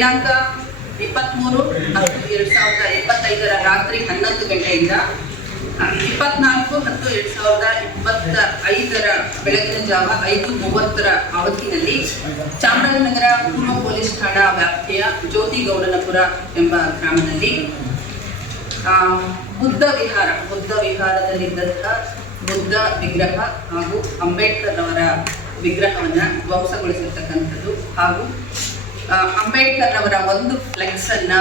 ದಿನಾಂಕ 23/10/2025 ರಾತ್ರಿ 11 ಗಂಟೆಯಿಂದ 24/10/2025 ಬೆಳಗಿನ ಜಾವ 5:30 ಅವಧಿನಲ್ಲಿ ಚಾಮರಾಜನಗರ ಪೂರ್ವ ಪೊಲೀಸ್ ಠಾಣಾ ವ್ಯಾಪ್ತಿಯ ಜ್ಯೋತಿಗೌಡನಪುರ ಎಂಬ ಗ್ರಾಮದಲ್ಲಿ ಬುದ್ಧ ವಿಹಾರದಲ್ಲಿದ್ದಂತಹ ಬುದ್ಧ ವಿಗ್ರಹ ಹಾಗೂ ಅಂಬೇಡ್ಕರ್ ಅವರ ವಿಗ್ರಹವನ್ನು ಧ್ವಂಸಗೊಳಿಸಿರ್ತಕ್ಕಂಥದ್ದು ಹಾಗೂ ಅಂಬೇಡ್ಕರ್ ಅವರ ಒಂದು ಫ್ಲೆಕ್ಸ್ ಅನ್ನ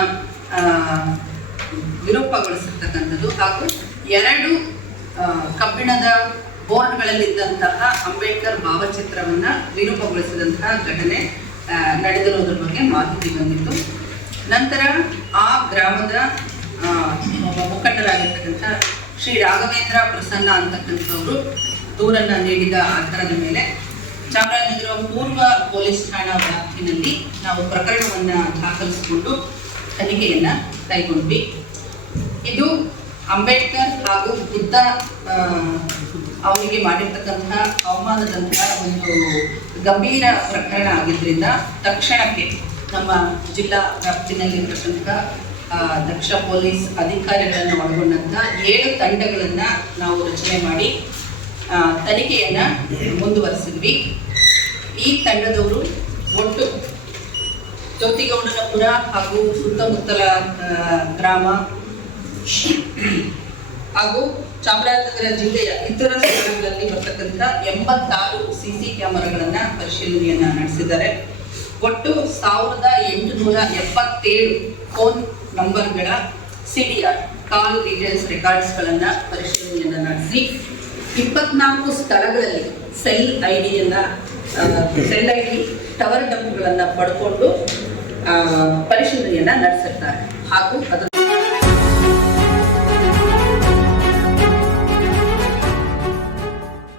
ವಿರೂಪಗೊಳಿಸಿರ್ತಕ್ಕಂಥದ್ದು ಹಾಗೂ 2 ಕಬ್ಬಿಣದ ಬೋರ್ಡ್ಗಳಲ್ಲಿದ್ದಂತಹ ಅಂಬೇಡ್ಕರ್ ಭಾವಚಿತ್ರವನ್ನ ವಿರೂಪಗೊಳಿಸಿದಂತಹ ಘಟನೆ ನಡೆದಿರುವುದರ ಬಗ್ಗೆ ಮಾಹಿತಿ ಬಂದಿತ್ತು. ನಂತರ ಆ ಗ್ರಾಮದ ಮುಖಂಡರಾಗಿರ್ತಕ್ಕಂಥ ಶ್ರೀ ರಾಘವೇಂದ್ರ ಪ್ರಸನ್ನ ಅಂತಕ್ಕಂಥವರು ದೂರನ್ನು ನೀಡಿದ ಆಧಾರದ ಮೇಲೆ ಚಾಮರಾಜನಗರ ಪೂರ್ವ ಪೊಲೀಸ್ ಠಾಣಾ ವ್ಯಾಪ್ತಿನಲ್ಲಿ ನಾವು ಪ್ರಕರಣವನ್ನು ದಾಖಲಿಸಿಕೊಂಡು ತನಿಖೆಯನ್ನು ಕೈಗೊಂಡ್ವಿ. ಇದು ಅಂಬೇಡ್ಕರ್ ಹಾಗೂ ಬುದ್ಧ ಅವರಿಗೆ ಮಾಡಿರ್ತಕ್ಕಂತಹ ಅವಮಾನದಂತಹ ಒಂದು ಗಂಭೀರ ಪ್ರಕರಣ ಆಗಿದ್ದರಿಂದ ತಕ್ಷಣಕ್ಕೆ ನಮ್ಮ ಜಿಲ್ಲಾ ವ್ಯಾಪ್ತಿನಲ್ಲಿರ್ತಕ್ಕಂಥ ದಕ್ಷ ಪೊಲೀಸ್ ಅಧಿಕಾರಿಗಳನ್ನು ಒಳಗೊಂಡಂಥ 7 ತಂಡಗಳನ್ನು ನಾವು ರಚನೆ ಮಾಡಿ ತನಿಖೆಯನ್ನು ಮುಂದುವರಿಸಿದ್ವಿ. ಈ ತಂಡದವರು ಒಟ್ಟು ಜ್ಯೋತಿಗೌಡನಪುರ ಹಾಗೂ ಸುತ್ತಮುತ್ತಲ ಗ್ರಾಮ ಹಾಗೂ ಚಾಮರಾಜನಗರ ಜಿಲ್ಲೆಯ ಇತರ ಸ್ಥಳಗಳಲ್ಲಿ ಬರ್ತಕ್ಕಂಥ 86 CC ಕ್ಯಾಮೆರಾಗಳನ್ನು ಪರಿಶೀಲನೆಯನ್ನು ನಡೆಸಿದ್ದಾರೆ. ಒಟ್ಟು 1877 ಫೋನ್ ನಂಬರ್ಗಳ CDR ಕಾಲ್ ಡೀಟೇಲ್ಸ್ ರೆಕಾರ್ಡ್ಸ್ಗಳನ್ನು ಪರಿಶೀಲನೆಯನ್ನು ನಡೆಸಿ 24 ಸ್ಥಳಗಳಲ್ಲಿ ಸೆಲ್ ಐ ಡಿ ಟವರ್ ಡಂಪ್ಗಳನ್ನು ಪಡ್ಕೊಂಡು ಪರಿಶೀಲನೆಯನ್ನು ನಡೆಸಿರ್ತಾರೆ. ಹಾಗೂ ಅದರ